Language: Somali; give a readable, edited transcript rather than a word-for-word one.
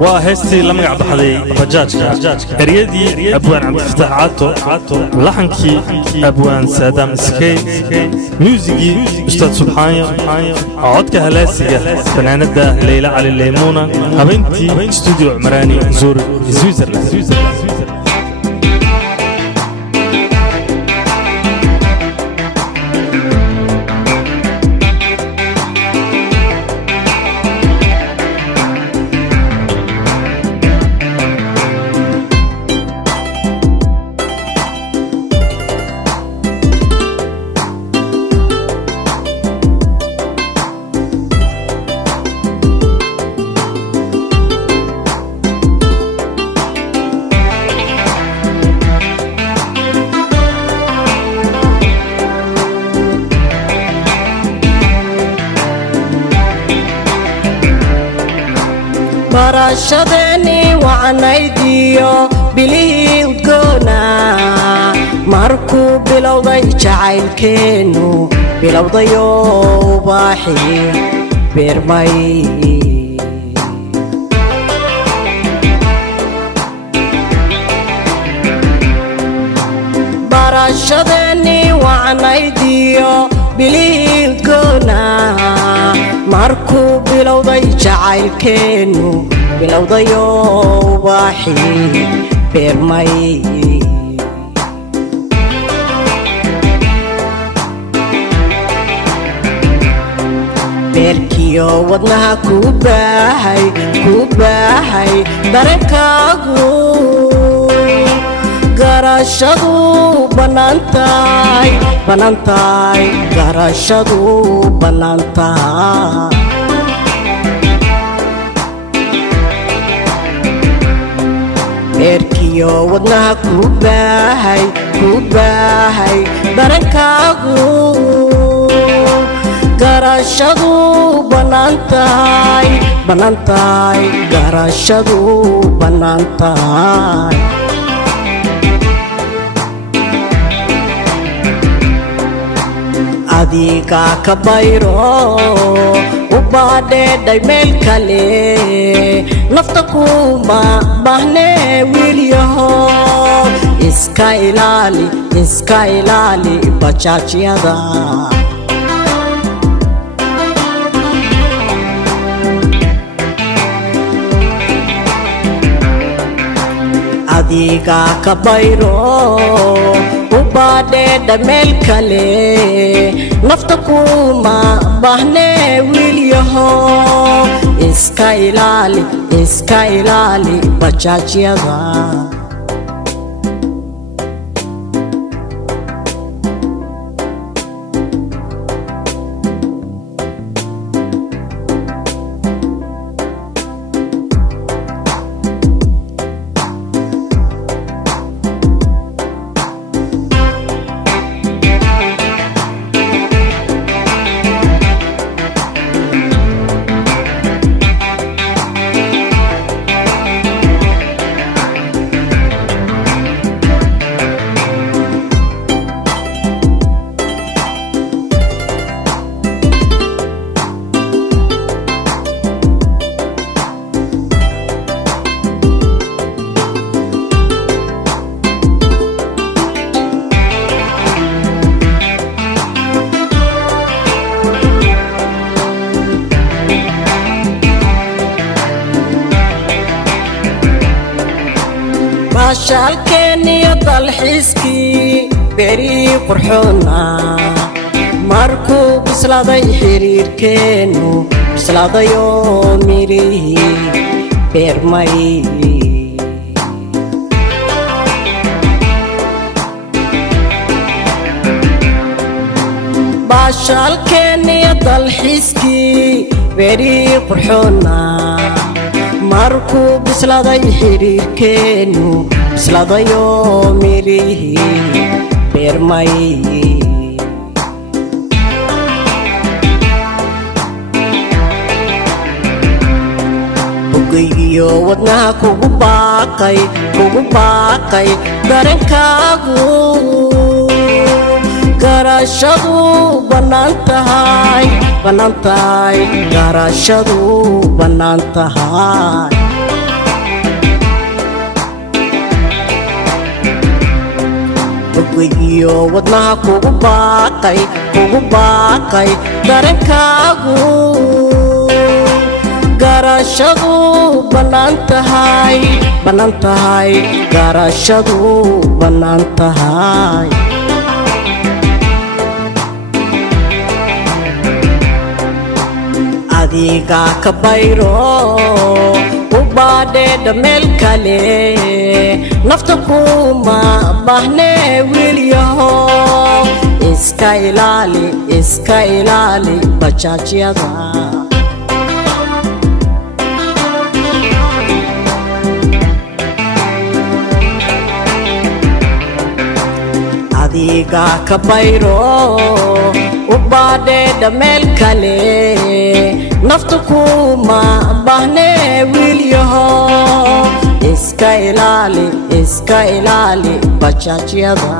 وهستي لما قاعد بحذي بجاج ريدي أبوان عبد الفتاح عطو لحنكي أبوان سادام سكي ميوزيكي أستاذ سبحانية عودك هلاسية فنانة ليلى علي الليمونة هبنتي استوديو عمراني زور سويسرلاند. barashadeni waanaydiyo bilihii udgoona markuu bilowday jacaylkeenu bilowdayo ubaaxi beermay barashadeni waanaydiyo bilihii udgoona markuu bilowday jacaylkeenu bilowdayo ubaaxi beermay beerkiyo wadnaha ku baahay dareenkaagu garashadu banaantahay garashadu banaantahay beerkiyo wadnaha ku baahay dareenkaagu garashadu banaantahay garashadu banaantahay adiga ka bayro ubaadheedhay meel kale nafta kuma bahne wiilyaho iska ilaali bajaajyada adiga ka bayro ubaadheedha meel kale nafta kuma bahne wiilyaho iska ilaali bajaajyada mashaalkeeniyo dalxiiskii berii qurxoona markuu bislaaday xiriirkeenu bislaadayoo mirihii beermay mashaalkeeniyo dalxiiskii berii qurxoona markuu bislaaday xiriirkeenu bislaadayo mirihii beermay bogaygiyo wadnaha kugu baaqay dareenkaagu garashadu banaantahay garashadu banaantahay wegiyo wadnaha kugu baaqay dareenkaagu garashadu bannaan tahay garashadu bannaan tahay adiga ka bayro u baadheedha meel kale nafta kuma baahne wiilyaho iska ilaali bajaajyada adiga ka bayro u baadheedha meel kale nafta kuma baahne wiilyaho iska ilaali bajaajyada